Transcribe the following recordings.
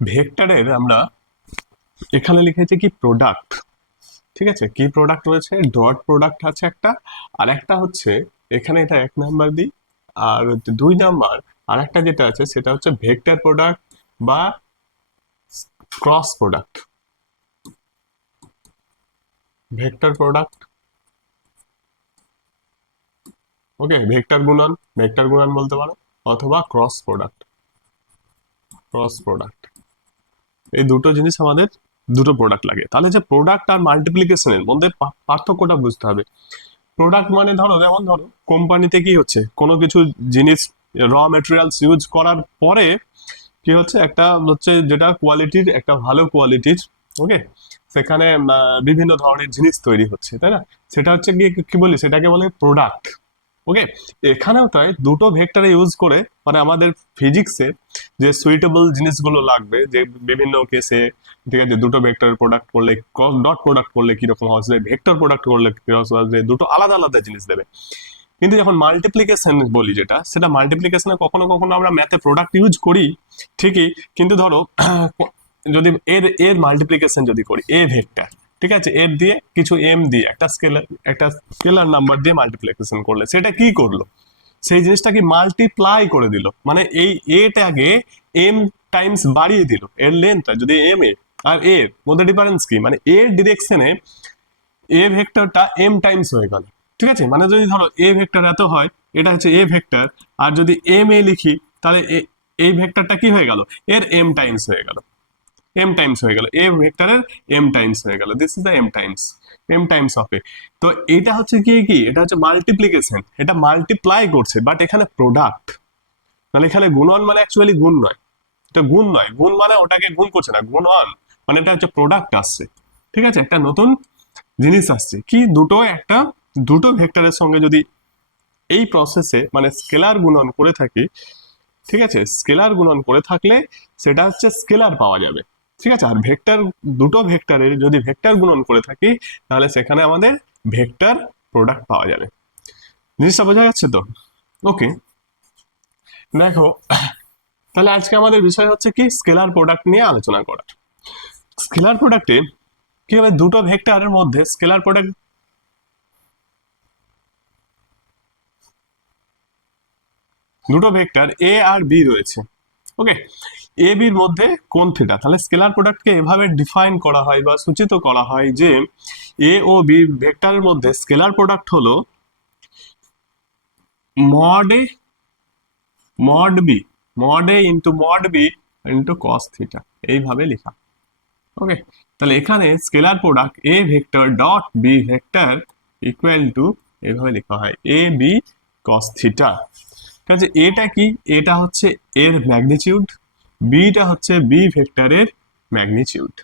ভেক্টরের আমরা এখানে লিখেছি কি প্রোডাক্ট, ঠিক আছে, কি প্রোডাক্ট রয়েছে, ডট প্রোডাক্ট আছে একটা, আর একটা হচ্ছে এখানে এটা 1 নাম্বার দিই, আর 2 নাম্বার আর একটা যেটা আছে সেটা হচ্ছে ভেক্টর প্রোডাক্ট বা ক্রস প্রোডাক্ট। ভেক্টর প্রোডাক্ট, ওকে, ভেক্টর গুণন বলতে পারো, অথবা ক্রস প্রোডাক্ট। ক্রস প্রোডাক্ট, এই দুটো জিনিস আমাদের দুটো প্রোডাক্ট লাগে। তাহলে যে প্রোডাক্ট আর মাল্টিপ্লিকেশনের মধ্যে পার্থক্যটা বুঝতে হবে। প্রোডাক্ট মানে ধরো, যেমন ধরো কোম্পানিতে কি হচ্ছে, কোনো কিছু জিনিস র মেটেরিয়ালস ইউজ করার পরে কি হচ্ছে, একটা হচ্ছে যেটা কোয়ালিটির, একটা ভালো কোয়ালিটির, ওকে, সেখানে বিভিন্ন ধরনের জিনিস তৈরি হচ্ছে, তাই না? সেটা হচ্ছে কি কি বলি, সেটাকে বলে প্রোডাক্ট। ওকে, এখানেও তাই দুটো ভেক্টরে ইউজ করে, মানে আমাদের ফিজিক্সে যে সুইটেবল জিনিসগুলো লাগবে, যে বিভিন্ন কেসে, ঠিক আছে, দুটো ভেক্টর প্রোডাক্ট করলে, ডট প্রোডাক্ট করলে কিরকম আসবে, ভেক্টর প্রোডাক্ট করলে কিরকম আসবে, দুটো আলাদা আলাদা জিনিস দেবে। কিন্তু যখন মাল্টিপ্লিকেশন বলি, যেটা সেটা মাল্টিপ্লিকেশনে কখনো কখনো আমরা ম্যাথে প্রোডাক্ট ইউজ করি ঠিকই, কিন্তু ধরো যদি এর এর মাল্টিপ্লিকেশন যদি করি, এ ভেক্টর, ঠিক আছে, এর দিয়ে কিছু এম দিয়ে একটা স্কেলার নাম্বার দিয়ে মাল্টিপ্লিকেশন করলে সেটা কি করলো, সেই জিনিসটা কি মাল্টিপ্লাই করে দিল, মানে এই এটাকে এম টাইমস বাড়িয়ে দিল, এর লেন্থটা যদি এম এ, আর এর মধ্যে ডিফারেন্স কি, মানে এর ডিরেকশনে এ ভেক্টরটা এম টাইমস হয়ে গেল, ঠিক আছে, মানে যদি ধরো এ ভেক্টর এত হয়, এটা হচ্ছে এ ভেক্টর, আর যদি এম এ লিখি, তাহলে এই ভেক্টরটা কি হয়ে গেল, এর এম টাইমস হয়ে গেল, এম টাইমস হয়ে গেল, এ ভেক্টরের এম টাইমস হয়ে গেল, this is the M times of A. তো এটা হচ্ছে কি কি, এটা হচ্ছে মাল্টিপ্লিকেশন, এটা মাল্টিপ্লাই করছে, বাট এখানে প্রোডাক্ট, মানে এখানে গুণন মানে অ্যাকচুয়ালি গুণ নয়, এটা গুণ নয়, গুণ মানে ওটাকে গুণ করছে না, গুণ অন, মানে এটা হচ্ছে প্রোডাক্ট আসছে, ঠিক আছে, একটা নতুন জিনিস আসছে কি, দুটো ভেক্টরের সঙ্গে যদি এই প্রসেসে মানে স্কেলার গুণন করে থাকি, ঠিক আছে, স্কেলার গুণন করে থাকলে সেটা হচ্ছে স্কেলার পাওয়া যাবে, ঠিক আছে, আর দুটো ভেক্টরের যদি ভেক্টর গুণন করে থাকি, তাহলে সেখানে আমাদের ভেক্টর প্রোডাক্ট পাওয়া যাবে। জিনিসটা বোঝা যাচ্ছে তো? ওকে, দেখো, তাহলে আজকে আমাদের বিষয় হচ্ছে কি, স্কেলার প্রোডাক্ট নিয়ে আলোচনা করা। স্কেলার প্রোডাক্টে কি হবে, দুটো ভেক্টরের মধ্যে স্কেলার প্রোডাক্ট, দুটো ভেক্টর এ আর বি রয়েছে, ওকে, এ বির মধ্যে কোণ থিটা, তাহলে স্কেলার প্রোডাক্টকে এভাবে ডিফাইন করা হয় বা সূচিত করা হয় যে এ ও বি ভেক্টরের মধ্যে স্কেলার প্রোডাক্ট হলো mod A, mod B, mod A into mod B into cos theta, এইভাবে লেখা, ওকে। তাহলে এখানে scalar product A vector dot B vector equal to, এইভাবে লেখা হয় এ বি কস থিটা, ঠিক আছে। এটা কি, এটা হচ্ছে এর ম্যাগনিটিউড, বিটা হচ্ছে বি ভেক্টরের ম্যাগনিটিউড,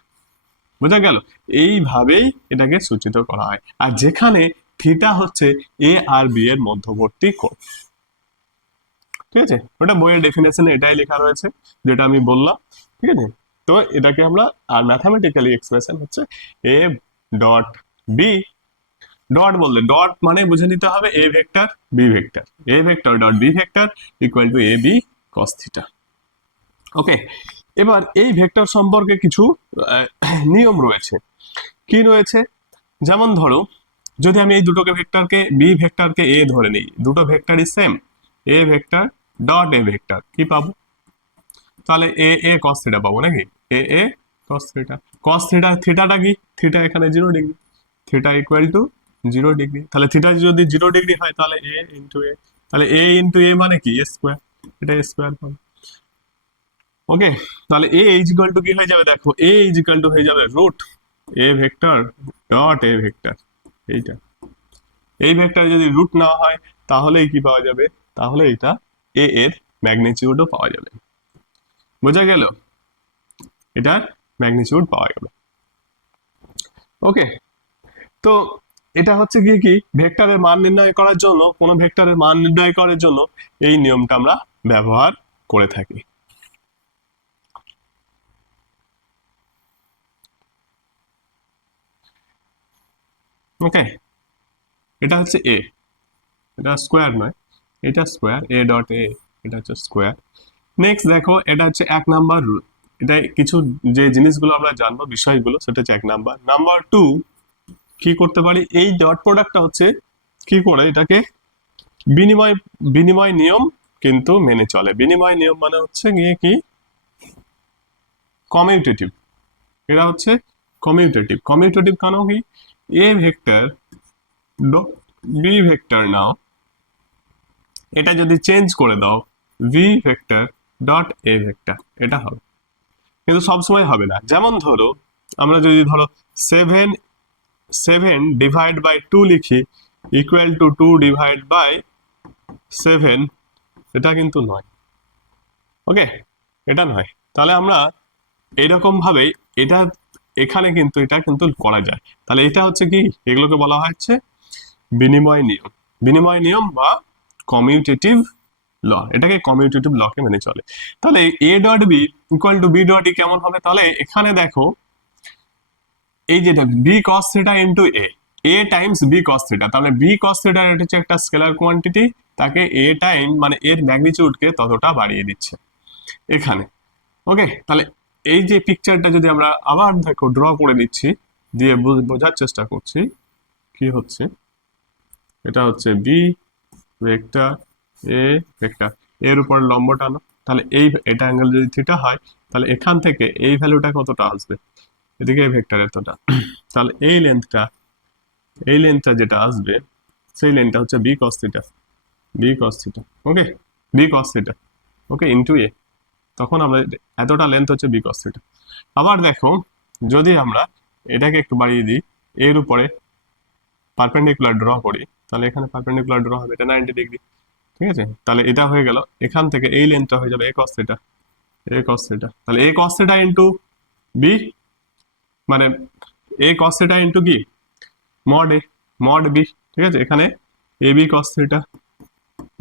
বোঝা গেল? এইভাবেই এটাকে সূচিত করা হয়, আর যেখানে থিটা হচ্ছে এ আর বি এর মধ্যবর্তী কোণ, ঠিক আছে, ওটা বইয়ের ডেফিনেশনে এটাই লেখা রয়েছে যেটা আমি বললাম, ঠিক আছে। তো এটাকে আমরা, আর ম্যাথামেটিক্যালি এক্সপ্রেশন হচ্ছে এ ডট বি, ডট বললে ডট মানে বুঝে নিতে হবে A vector B vector, A vector dot B vector equal to A B cos theta, okay. এবার এই ভেক্টর সম্পর্কে কিছু নিয়ম রয়েছে, কি রয়েছে, যেমন ধরো যদি আমি এই দুটোকে ভেক্টরকে বি ভেক্টরকে এ ধরে নিই, দুটো ভেক্টরই same, A vector dot A vector কি পাবো, তাহলে এ এ কস থিটা পাবো নাকি, এ এ কস থিটা, কস থিটা, থিটাটা কি, থিটা এখানে 0 degree, theta equal two 0 degree, তাহলে থিটা যদি 0 ডিগ্রি হয় তাহলে এ ইন্টু এ, তাহলে এ ইন্টু এ মানে কি এ স্কোয়ার, এটা স্কোয়ার পাবো, ওকে। তাহলে এ ইজ ইকুয়াল টু কি হয়ে যাবে, দেখো এ ইজ ইকুয়াল টু হয়ে যাবে root A vector dot A vector, এইটা, এই ভেক্টর যদি রুট না হয় তাহলেই কি পাওয়া যাবে, তাহলে এটা এ এর ম্যাগনিটিউডও পাওয়া যাবে, বোঝা গেল, এটার ম্যাগনিটিউড পাওয়া গেল, ওকে। তো এটা হচ্ছে কি কি, ভেক্টরের মান নির্ণয় করার জন্য, কোনো ভেক্টরের মান নির্ণয় করার জন্য এই নিয়মটা আমরা ব্যবহার করে থাকি, ওকে। এটা হচ্ছে এ, এটা স্কোয়ার নয়, এটা স্কোয়ার, এ ডট এ, এটা হচ্ছে স্কোয়ার। নেক্সট দেখো, এটা হচ্ছে 1 নাম্বার রুল, এটা কিছু যে জিনিসগুলো আমরা জানবো বিষয়গুলো, সেটা হচ্ছে 1 নাম্বার। নাম্বার 2 কি করতে পারি, এই ডট প্রোডাক্টটা হচ্ছে কি করে এটাকে বিনিময় বিনিময় নিয়ম কিন্তু মেনে চলে। বিনিময় নিয়ম মানে হচ্ছে গিয়ে কি কমিউটেটিভ, এটা হচ্ছে কমিউটেটিভ। কমিউটেটিভ কেন কি, এ ভেক্টর বি ভেক্টর নাও, এটা যদি চেঞ্জ করে দাও V vector dot A vector, এটা হবে, কিন্তু সবসময় হবে না। যেমন ধরো আমরা যদি ধরো 7 ডিভাইড বাই 2 লিখি ইকুয়াল টু 2 ডিভাইড বাই 7, এটা কিন্তু নয়। ওকে, এটা নয়। তাহলে আমরা এইরকম ভাবে এটা এখানে কিন্তু এটা কিন্তু করা যায়। তাহলে এটা হচ্ছে কি, এগুলোকে বলা হচ্ছে বিনিময় নিয়ম। বিনিময় নিয়ম বা কমিউটেটিভ ল, এটাকে কমিউটেটিভ লকে মেনে চলে। তাহলে A dot B equal to B dot E কেমন হবে, তাহলে এখানে দেখো এই যেটা B cos theta into A times B cos theta, তাহলে বি কস থিটা এটা হচ্ছে একটা স্কেলার কোয়ান্টিটি, তাকে এ টাইম মানে এর ম্যাগনিটিউডকে ততটা বাড়িয়ে দিচ্ছে এখানে। ওকে, তাহলে এই যে পিকচারটা যদি আমরা আবার দেখো ড্র করে নিচ্ছি, দিয়ে বোঝার চেষ্টা করছি কি হচ্ছে। এটা হচ্ছে বি ভেক্টর এ ভেক্টর, এর উপর লম্ব টানো, তাহলে এটা অ্যাঙ্গেল যদি থিটা হয়, তাহলে এখান থেকে এই ভ্যালুটা কতটা আসবে, এদিকে এই ভেক্টর এতটা, তাহলে এই লেন্থটা যেটা আসবে সেই লেন্থটা হচ্ছে B cos theta, B cos theta. Okay, B cos theta, okay, into A, তখন আমরা এতটা লেন্থ হচ্ছে বি কস থিটা। আবার দেখো যদি আমরা এটাকে একটু বাড়িয়ে দিই, এর উপরে পারপেন্ডিকুলার ড্র করি, তাহলে এখানে পারপেন্ডিকুলার ড্র হবে, এটা 90 ডিগ্রি। ঠিক আছে, তাহলে এটা হয়ে গেল, এখান থেকে এই লেন্থটা হয়ে যাবে এ কস থিটা, এ কস থিটা, তাহলে A cos theta into B, মানে এ কস থিটা ইনটু কি মড এ, মড বি। ঠিক আছে, এখানে A B cos theta,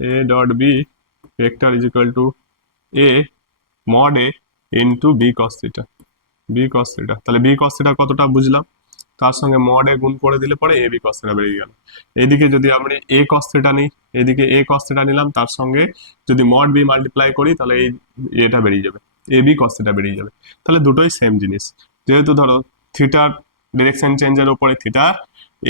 A dot B vector is equal to A mod A into B cos theta, B cos theta. তাহলে B cos theta কতটা বুঝলাম, তার সঙ্গে mod এ গুণ করে দিলে পরে এ বি কস থিটা বেরিয়ে গেল। এদিকে যদি আমরা এ কস থিটা নিই, এদিকে এ কস থিটা নিলাম, তার সঙ্গে যদি মড বি মাল্টিপ্লাই করি, তাহলে এই এটা বেরিয়ে যাবে, এ বি কস থিটা বেরিয়ে যাবে। তাহলে দুটোই সেম জিনিস, যেহেতু ধরো থিটার ডিরেকশন চেঞ্জের উপরে থিটা,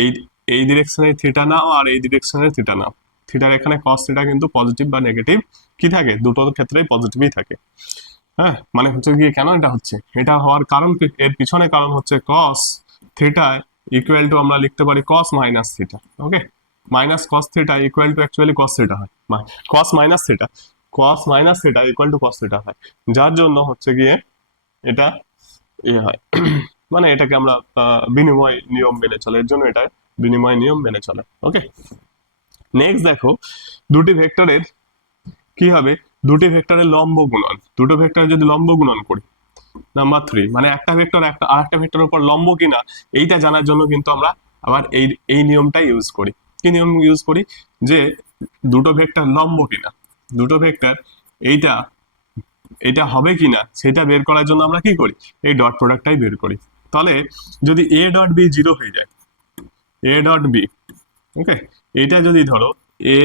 এই এই ডিরেকশনের থিটা নাও আর এই ডিরেকশনের থিটা নাও, থিটার এখানে কস থিটা কিন্তু পজিটিভ বা নেগেটিভ কি থাকে, দুটোর ক্ষেত্রেই পজিটিভই থাকে। হ্যাঁ, মানে হচ্ছে গিয়ে কেন এটা হচ্ছে, এটা হওয়ার কারণ এর পিছনে কারণ হচ্ছে কস থিটা ইকুয়াল টু আমরা লিখতে পারি cos minus theta. Okay, minus cos theta equal to actually cos theta হয়, cos minus theta, cos minus theta equal to cos theta হয়, যার জন্য হচ্ছে গিয়ে এটা হয় মানে এটাকে আমরা বিনিময় নিয়ম মেনে চলে, এর জন্য এটা বিনিময় নিয়ম মেনে চলে। ওকে, নেক্সট দেখো দুটি ভেক্টরের কি হবে, দুটি ভেক্টরের লম্ব গুণন, দুটো ভেক্টর যদি লম্ব গুণন করি। নাম্বার 3 মানে একটা ভেক্টর একটা আরেকটা ভেক্টরের উপর লম্ব কিনা এইটা জানার জন্য কিন্তু আমরা আবার এই নিয়মটা ইউজ করি। কি নিয়ম ইউজ করি, যে দুটো ভেক্টর লম্ব কিনা, দুটো ভেক্টর এইটা এটা হবে কিনা সেটা বের করার জন্য আমরা কি করি, এই ডট প্রোডাক্টটাই বের করি। তাহলে যদি এ ডট বি 0 হয়ে যায়, এ ডট বি, ওকে, এটা যদি ধরো এ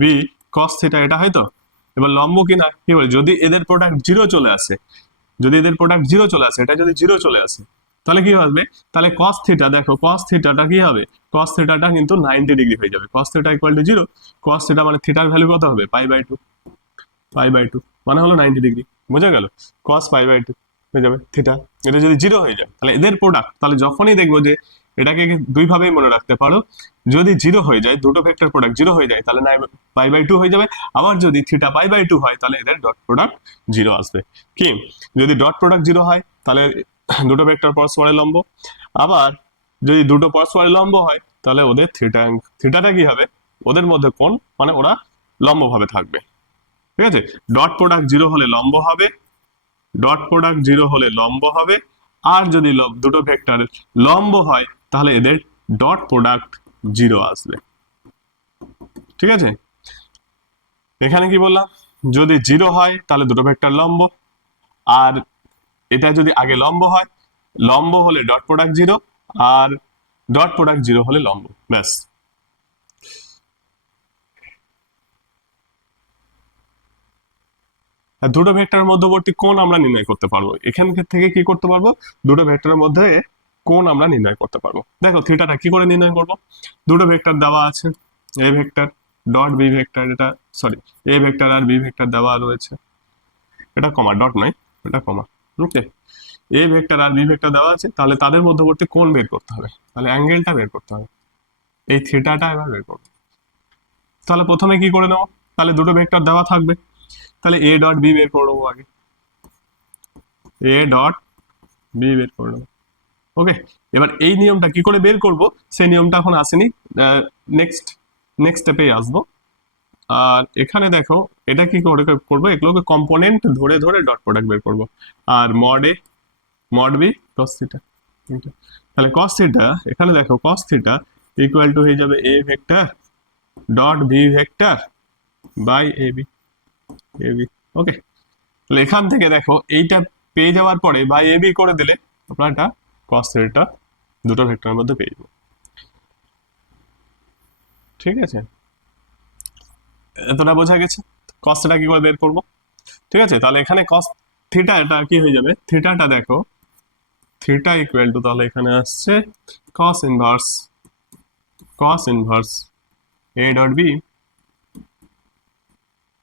বি কস থিটা এটা হয়তো, এবার লম্ব কিনা কি বলে, যদি এদের প্রোডাক্ট 0 চলে আসে, যদি এদের প্রোডাক্ট 0 চলে আসে, এটা যদি 0 চলে আসে, তাহলে কি হবে, তাহলে কস থিটা, দেখো কস থিটাটা কি হবে, কস থিটাটা কিন্তু 90 ডিগ্রি হয়ে যাবে, কস theta equal two 0, cos theta মানে থিটার ভ্যালু কত হবে, পাই বাই 2, পাই বাই 2 মানে হলো 90 ডিগ্রি, বোঝা গেল, কস পাই বাই 2 হয়ে যাবে থিটা। এটা যদি 0 হয়ে যায়, তাহলে এদের প্রোডাক্ট, তাহলে যখনই দেখবো যে এটাকে দুই ভাবেই মনে রাখতে পারো, যদি 0 হয়ে যায়, দুটো ভেক্টর প্রোডাক্ট 0 হয়ে যায়, তাহলে পাই বাই 2 হয়ে যাবে। আবার যদি থিটা পাই বাই 2 হয়, তাহলে এদের ডট প্রোডাক্ট 0 আসবে। কি, যদি ডট প্রোডাক্ট 0 হয়, তাহলে দুটো ভেক্টর পরস্পরের লম্ব। আবার যদি দুটো পরস্পরের লম্ব হয়, তাহলে ওদের থিটাটা কি হবে, ওদের মধ্যে কোণ, মানে ওরা লম্ব ভাবে থাকবে। ঠিক আছে, ডট প্রোডাক্ট 0 হলে লম্ব হবে, ডট প্রোডাক্ট 0 হলে লম্ব হবে। আর যদি দুটো ভেক্টর লম্ব হয়, তাহলে এদের ডট প্রোডাক্ট 0 আসবে। ঠিক আছে, এখানে কি বললাম, যদি 0 হয় তাহলে দুটো ভেক্টর লম্ব, আর এটা যদি আগে লম্ব হয়, লম্ব হলে ডট প্রোডাক্ট 0, আর ডট প্রোডাক্ট 0 হলে লম্ব, ব্যাস। আর দুটো ভেক্টরের মধ্যবর্তী কোণ আমরা নির্ণয় করতে পারবো। এখান থেকে কি করতে পারবো, দুটো ভেক্টরের মধ্যে কোণ আমরা নির্ণয় করতে পারবো। দেখো থিটাটা কি করে নির্ণয় করব, দুটো ভেক্টর দেওয়া আছে, A vector dot B vector, এটা সরি এ ভেক্টর আর বি ভেক্টর দেওয়া রয়েছে, এটা কমা, ডট নয়, এটা কমা। ওকে, এ ভেক্টর আর বি ভেক্টর দেওয়া আছে, তাহলে তাদের মধ্যবর্তী কোণ বের করতে হবে, তাহলে অ্যাঙ্গেলটা বের করতে হবে, এই থিটাটা এবার বের করবো। তাহলে প্রথমে কি করে নেবো, তাহলে দুটো ভেক্টর দেওয়া থাকবে, তাহলে এ ডট বি বের করে নেবো আগে, এ ডট বি বের করে নেবো। ওকে, এবার এই নিয়মটা কি করে বের করব সেই নিয়মটা এখন আসেনি, নেক্সট নেক্সট স্টেপে আসবো। আর এখানে দেখো এটা কি করে করবো, এগুলোকে কম্পোনেন্ট ধরে ধরে ডট প্রোডাক্ট বের করব। আর mod A mod B cos theta, তাহলে কস থিটা, এখানে দেখো কস থিটা ইকুয়াল টু হয়ে যাবে A vector dot B vector by A B, A B. Okay, তাহলে এখান থেকে দেখো এইটা পেয়ে যাওয়ার পরে বাই এ বি করে দিলে আমরা এটা কস থিটা দুটো ভেক্টরের মধ্যে পেয়ে যাবো। ঠিক আছে, এতটা বোঝা গেছে কস থিটা কি করে বের করবো। ঠিক আছে, তাহলে এখানে কস থিটা এটা কি হয়ে যাবে, থিটাটা দেখো থিটা ইকুয়াল টু, তাহলে এখানে আসছে cos inverse A dot B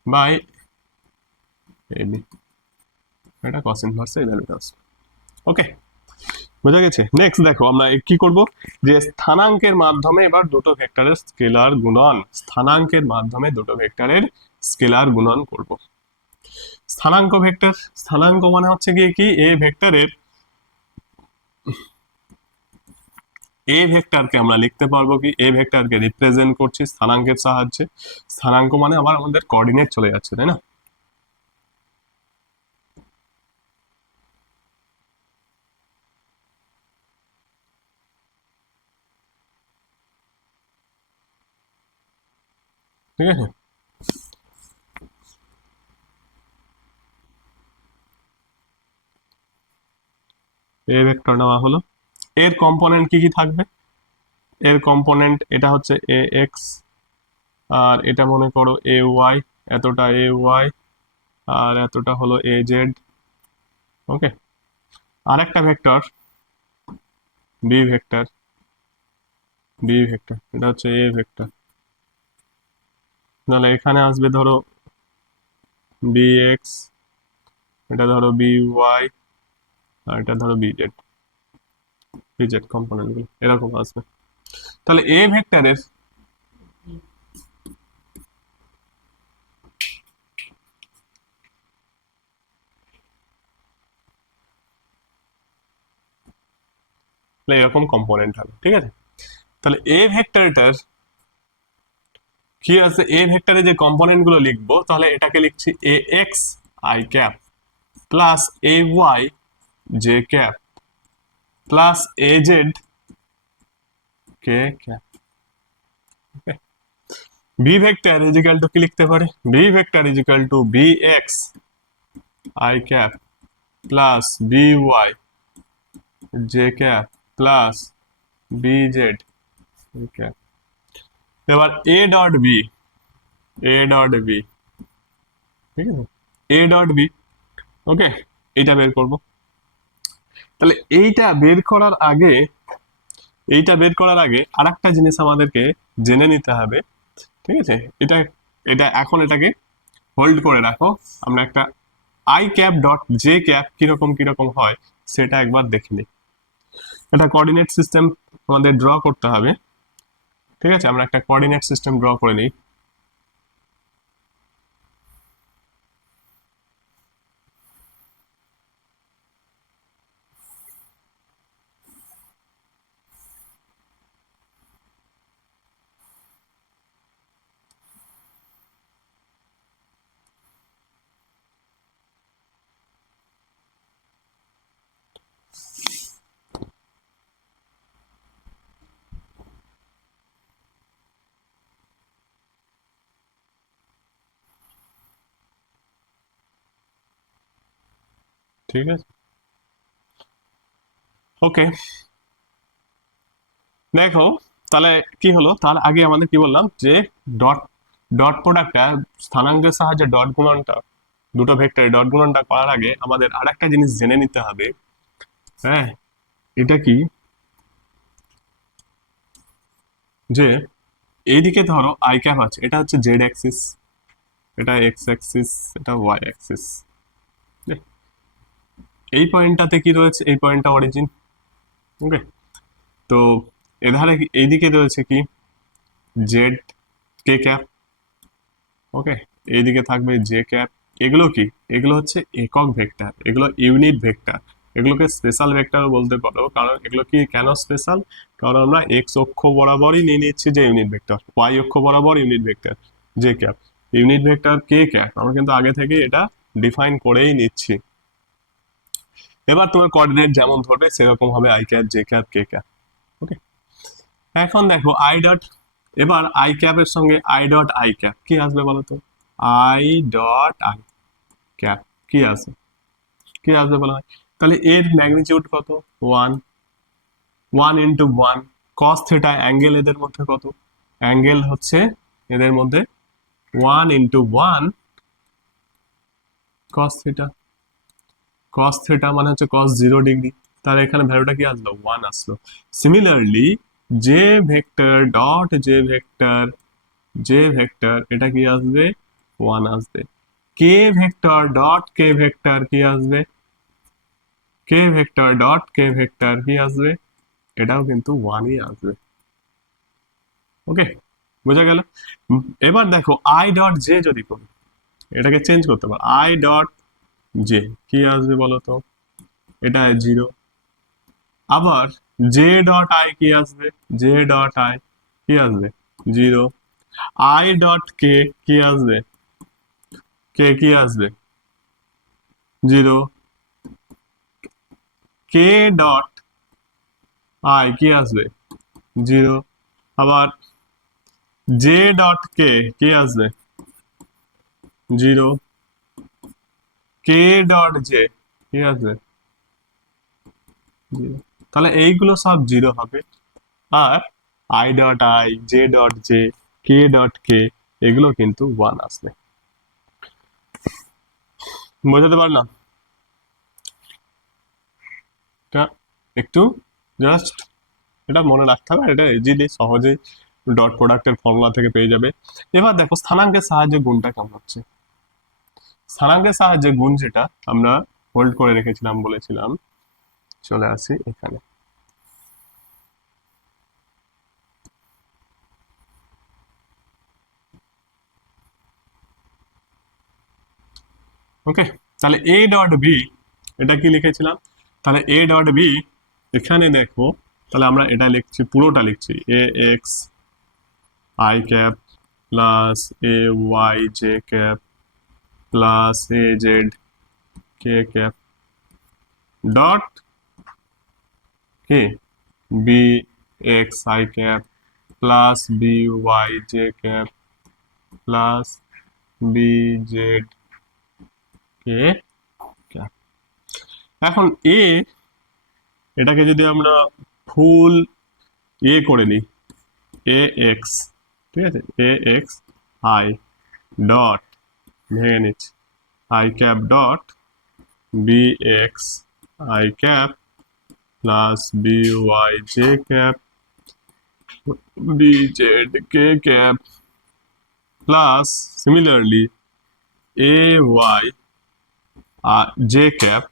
by A B, এটা কস ইনভার্স এই ভ্যালুটা আসবে। ওকে, বোঝা গেছে। নেক্সট দেখো আমরা কি করব, যে স্থানাঙ্কের মাধ্যমে এবার দুটো ভেক্টরের স্কেলার গুণন, স্থানাঙ্কের মাধ্যমে দুটো ভেক্টরের স্কেলার গুণন করব। স্থানাঙ্ক ভেক্টর, স্থানাঙ্ক মানে হচ্ছে গিয়ে কি, এ ভেক্টরের এ ভেক্টরকে আমরা লিখতে পারবো কি, এ ভেক্টরকে রিপ্রেজেন্ট করছি স্থানাঙ্কের সাহায্যে। স্থানাঙ্ক মানে আবার আমাদের কোঅর্ডিনেট চলে যাচ্ছে, তাই না। ঠিক আছে, এ ভেক্টর নেওয়া হলো, এর কম্পোনেন্ট কি কি থাকবে, এর কম্পোনেন্ট এটা হচ্ছে এ এক্স, আর এটা মনে করো এ ওয়াই, এতটা এ ওয়াই, আর এতটা হলো এ জেড। ওকে, আর একটা vector B vector, B vector এটা হচ্ছে এ ভেক্টর, তাহলে এখানে আসবে ধরো বি এক্স, এটা ধরো বি ওয়াই, আর এটা ধরো B Z, B Z component গুলো এরকম আসবে। তাহলে এ ভেক্টরের এরকম কম্পোনেন্ট হবে। ঠিক আছে, তাহলে এ ভেক্টরটার কি আছে, এ ভেক্টরে যে কম্পোনেন্ট গুলো লিখবো, তাহলে এটাকে লিখছি A X I cap plus A Y J cap plus A Z K cap. B vector is equal to কি লিখতে পারে, B vector is equal to B X I cap plus B Y J cap plus B Z cap. এবার A dot B, A dot B, ঠিক আছে, এ dot B. ওকে, এইটা বের করব। তাহলে এইটা বের করার আগে আরেকটা জিনিস আমাদেরকে জেনে নিতে হবে। ঠিক আছে, এটা এটা এখন এটাকে হোল্ড করে রাখো, আমরা একটা I cap dot J cap কিরকম কিরকম হয় সেটা একবার দেখে নিই। এটা কোঅর্ডিনেট সিস্টেম আমাদের ড্র করতে হবে। ঠিক আছে, আমরা একটা কোঅর্ডিনেট সিস্টেম ড্র করে নিই। ঠিক আছে, ওকে, দেখো তাহলে কি হলো, তাহলে আগে আমাদের কি বললাম যে ডট ডট প্রোডাক্টটা স্থানাঙ্কের সাহায্যে ডট গুণনটা দুটো ভেক্টরে ডট গুণনটা করার আগে আমাদের আরেকটা জিনিস জেনে নিতে হবে। হ্যাঁ, এটা কি, যে এইদিকে ধরো আই ক্যাপ আছে, এটা হচ্ছে জেড অ্যাক্সিস, এটা এক্স অ্যাক্সিস, এটা ওয়াই অ্যাক্সিস। এই পয়েন্টটাতে কি রয়েছে, এই পয়েন্টটা অরিজিন। ওকে, তো এধারে এইদিকে রয়েছে কি জেড কে ক্যাপ। ওকে, এইদিকে থাকবে জে ক্যাপ। এগুলো কি, এগুলো হচ্ছে একক ভেক্টর, এগুলো ইউনিট ভেক্টর, এগুলোকে স্পেশাল ভেক্টর বলতে পারো। কারণ এগুলো কি কেন স্পেশাল, কারণ আমরা এক্স অক্ষ বরাবরই নিয়ে নিচ্ছি যে ইউনিট ভেক্টর, ওয়াই অক্ষ বরাবর unit vector J cap, unit vector K cap আমরা কিন্তু আগে থেকে এটা ডিফাইন করেই নিচ্ছি। এবার তোমার কোঅর্ডিনেট যেমন ধরবে সেরকম হবে I cap, J cap, K cap. Okay, এখন দেখো আই ডট, এবার আই ক্যাপের সঙ্গে আই ডট আই ক্যাপ কি আসবে বলো তো, আই ডট আই ক্যাপ কি আসবে, কি আসবে বলা হয়। তাহলে এর ম্যাগনিটিউড কত, one, one into one cos theta, angle এদের মধ্যে কত, অ্যাঙ্গেল হচ্ছে এদের মধ্যে one into one cos theta, cos theta মানে হচ্ছে কস 0 ডিগ্রি, তাহলে এখানে ভ্যালুটা কি আসলো, ওয়ান আসলো। Similarly J vector dot J vector, J vector এটা কি আসবে, ওয়ান আসবে। কে ভেক্টর ডট কে ভেক্টর কি আসবে, কে ভেক্টর ডট কে ভেক্টর কি আসবে, এটাও কিন্তু ওয়ানই আসবে। ওকে, বোঝা গেল। এবার দেখো আই ডট জে যদি করি, এটাকে চেঞ্জ করতে পারো, আই ডট জে কি আসবে বলো তো, এটা 0। আবার জে ডট আই কি আসবে, জে ডট আই কি আসবে, 0। আই ডট কে কি আসবে, কে কি আসবে, 0। কে ডট আই কি আসবে, 0। আবার জে ডট কে কি আসবে, 0। কে ডট জে কি আসবে, 0। তাহলে এইগুলো সব 0 হবে। আর I dot I, J dot J, K dot K এগুলো কিন্তু 1 আসবে। বোঝাতে পারলাম? এটা একটু জাস্ট এটা মনে রাখতে হবে, এটা ইজিলি সহজেই ডট প্রোডাক্টের ফর্মুলা থেকে পেয়ে যাবে। এবার দেখো স্থানাঙ্কের সাহায্যে গুণটা কেমন হচ্ছে। স্থানাঙ্কের সাহায্যে গুণ যেটা আমরা হোল্ড করে রেখেছিলাম বলেছিলাম, চলে আসি এখানে। ওকে, তাহলে এ ডট বি এটা কি লিখেছিলাম, তাহলে এ ডট বি এখানে দেখো, তাহলে আমরা এটা লিখছি, পুরোটা লিখছি A X I cap plus A Y J cap plus A Z K cap dot কি B X I cap plus B Y J cap plus B Z K cap. এখন এটাকে যদি আমরা ফুল করে নিই, এ এক্স, ঠিক আছে, এ এক্স আই ডট, ভেঙে নিচ্ছি, I cap dot B X I cap plus B Y J cap B Z K cap plus similarly A Y J cap,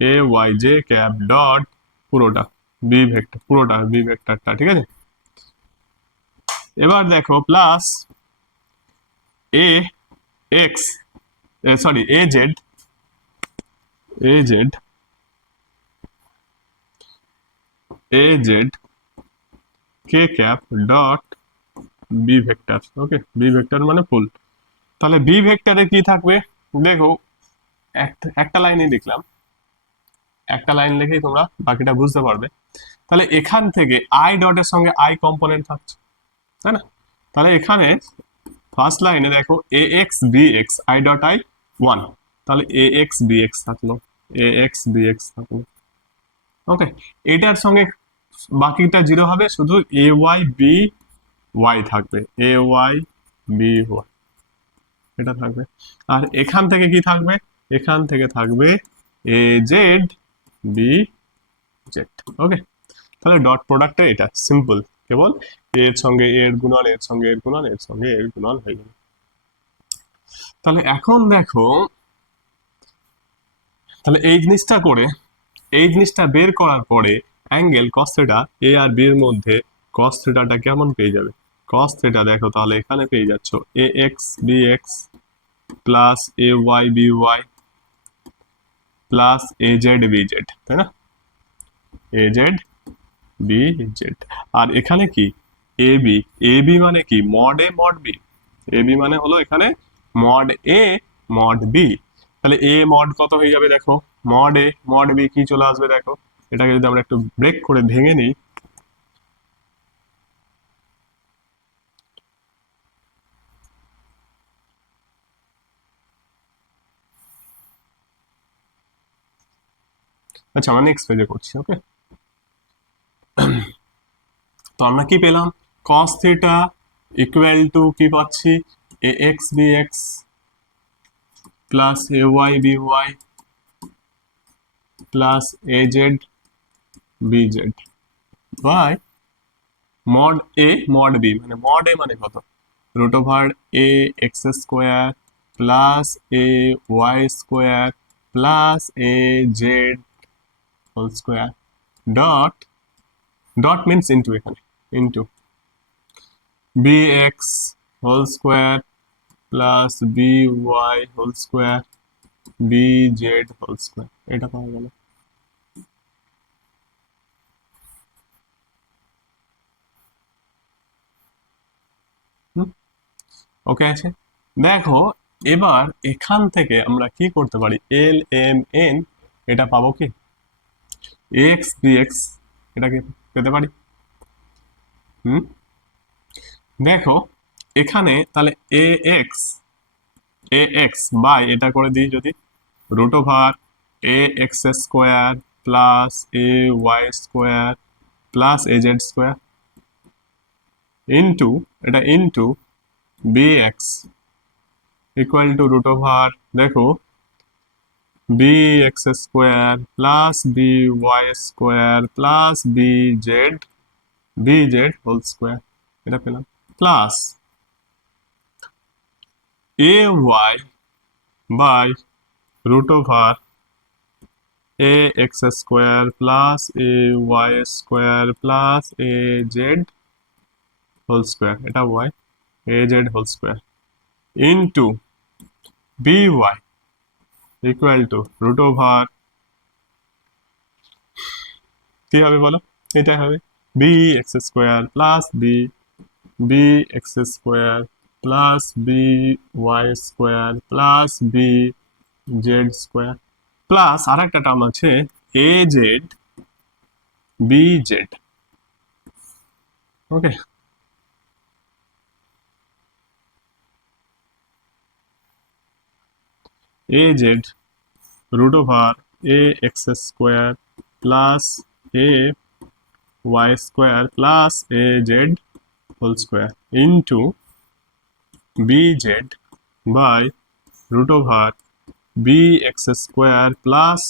A Y J cap dot পুরোটা B vector, পুরোটা B ভেক্টরটা, ঠিক আছে। এবার দেখো plus A X, sorry A Z, A Z, A Z K cap dot B vector. Okay, B vector মানে full. তাহলে B ভেক্টরে কি থাকবে, দেখো একটা লাইনই লিখলাম, একটা লাইন লিখেই তোমরা বাকিটা বুঝতে পারবে। তাহলে এখান থেকে আই ডটের সঙ্গে আই কম্পোনেন্ট থাকছে, তাই না। তাহলে এখানে ফার্স্ট লাইনে দেখো A X B X I dot I 1, তাহলে এ এক্স বি এক্স থাকলো, এ এক্স বি এক্স থাকলো। ওকে, এটার সঙ্গে বাকিটা 0 হবে, শুধু এ ওয়াই বি ওয়াই থাকবে, এ ওয়াই বি ওয়াই। এটা থাকবে। আর এখান থেকে কি থাকবে, এখান থেকে থাকবে এ জেড বি জেড। ওকে, তাহলে ডট প্রোডাক্টটা এটা সিম্পল, কেবল এর সঙ্গে এর গুণন, এর সঙ্গে এর গুণন, এর সঙ্গে এর গুণন হয়ে গেল। তাহলে এখন দেখো, তাহলে এই জিনিসটা করে, এই জিনিসটা বের করার পরে অ্যাঙ্গেল কস থিটা এ আর বি এর মধ্যে কস থিটাটা কেমন পেয়ে যাবে, কস থিটা দেখো তাহলে এখানে পেয়ে যাচ্ছ A X B X plus A Y B Y plus A Z B Z, তাই না, এ জেড বি জেড। আর এখানে কি এ বি, এ বি মানে কি mod A mod B, A B মানে হলো এখানে মড এ মড বি। তাহলে এ মড কত হয়ে যাবে দেখো, মড এ মড বি কি চলে আসবে দেখো, এটাকে যদি আমরা একটু ব্রেক করে ভেঙে নিই, আচ্ছা আমরা নেক্সট পেজে করছি। ওকে, তো আমরা কি পেলাম, cos থিটা ইকুয়াল টু কি পাচ্ছি, A X B X plus A Y B Y plus A Z B Z by mod A mod B, মানে মড এ মানে কত, root over A X square plus A Y square plus A Z whole square dot, dot means into, এখানে into B X whole square plus B Y whole square B Z whole square, এটা পাওয়া গেল। ওকে আছে, দেখো এবার এখান থেকে আমরা কি করতে পারি, এল এম এন এটা পাবো কি, এক্স ডিএক্স এটাকে পেতে পারি। হুম, দেখো এখানে তাহলে A X, A X by এটা করে দিই যদি, root over A X square plus A Y square plus A Z square into, এটা into B X equal to root over দেখো B X square plus B Y square plus B Z whole square, এটা পেলাম plus A Y by root over A X square plus A Y square plus A Z whole square, এটা Y A Z whole square into B Y equal to root over কি হবে বলো, এটা হবে B X square plus B X square plus B Y square plus B Z square plus আর একটা term আছে A Z B Z. Okay, A Z root over a x square plus a y square plus a z whole square into bz by root over bx square plus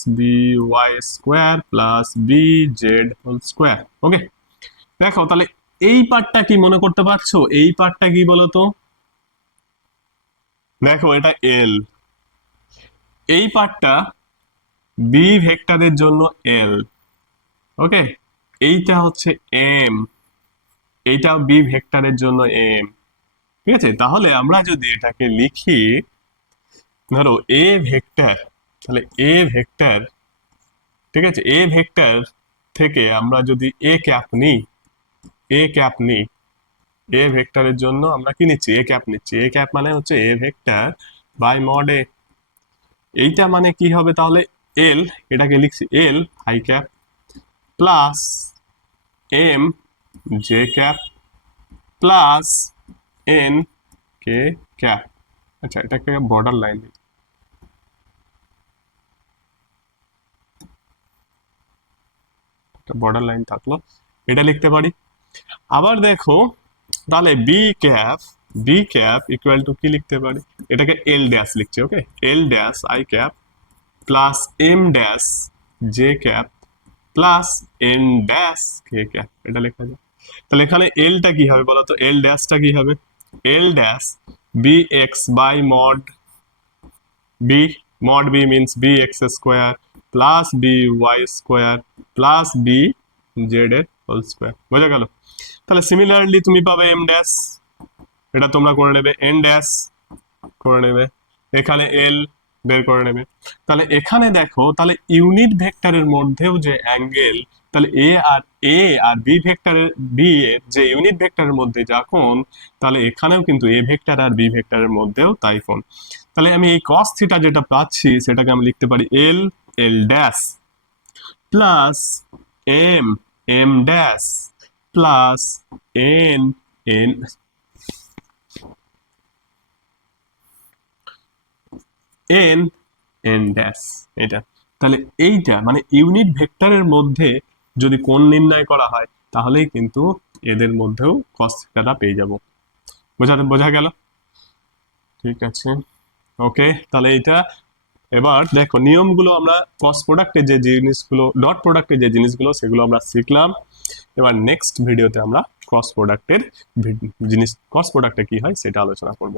by square plus bz whole square। ওকে, দেখো তাহলে এই পার্টটা কি মনে করতে পারছো, এই পার্টটা কি বলতো, দেখো এটা এল, এই পার্টটা বি ভেক্টরের জন্য এল। ওকে, এইটা হচ্ছে এম, এইটাও বি ভেক্টরের জন্য এম। ঠিক আছে, তাহলে আমরা যদি এটাকে লিখি, ধরো এ ভেক্টর, তাহলে এ ভেক্টর, ঠিক আছে, এ ভেক্টর থেকে আমরা যদি এ ক্যাপ নিই, এ ক্যাপ নিই, এ ভেক্টরের জন্য আমরা কি নিচ্ছি, এ ক্যাপ নিচ্ছি, এ ক্যাপ মানে হচ্ছে A vector by mod A, এইটা মানে কি হবে তাহলে এল, এটাকে লিখছি L I cap plus M J cap plus N K cap. আচ্ছা এটাকে বর্ডার লাইন, বর্ডার লাইন থাকলো, এটা লিখতে পারি। আবার দেখো তাহলে B cap B cap equal to কি লিখতে পারি, এটাকে এল ড্যাশ লিখছি, okay, L dash I cap plus M dash J cap plus N dash K cap, এটা লেখা যায়। তাহলে এখানে এলটা কি হবে বলো তো, এল ড্যাশটা কি হবে, L dash B X by mod B, mod b means bx square plus B Y square plus B Z এর হোল স্কোয়ার, বোঝা গেল। তাহলে সিমিলারলি তুমি পাবে এম ড্যাশ, এটা তোমরা করে নেবে, এন ড্যাশ করে নেবে, এখানে এল বের করে নেবে। তাহলে এখানে দেখো, তাহলে ইউনিট ভেক্টরের মধ্যেও যে অ্যাঙ্গেল, তাহলে এ আর বি ভেক্টরের, বি এর যে ইউনিট ভেক্টরের মধ্যে যা কোণ, তাহলে এখানেও কিন্তু এ ভেক্টর আর বি ভেক্টরের মধ্যেও তাই কোণ। তাহলে আমি এই cos থিটা যেটা পাচ্ছি সেটাকে আমি লিখতে পারি L, L dash plus M, M dash plus N, N N, N dash, এটা। তাহলে এইটা মানে ইউনিট ভেক্টরের মধ্যে যদি কোণ নির্ণয় করা হয় তাহলেই কিন্তু এদের মধ্যেও cos থিটাটা পেয়ে যাব। বোঝা গেল? ঠিক আছে, ওকে। তাহলে এটা এবার দেখো নিয়মগুলো আমরা ক্রস প্রোডাক্টের যে জিনিসগুলো, ডট প্রোডাক্টের যে জিনিসগুলো সেগুলো আমরা শিখলাম। এবার নেক্সট ভিডিওতে আমরা ক্রস প্রোডাক্টের জিনিস, ক্রস প্রোডাক্টে কি হয় সেটা আলোচনা করব।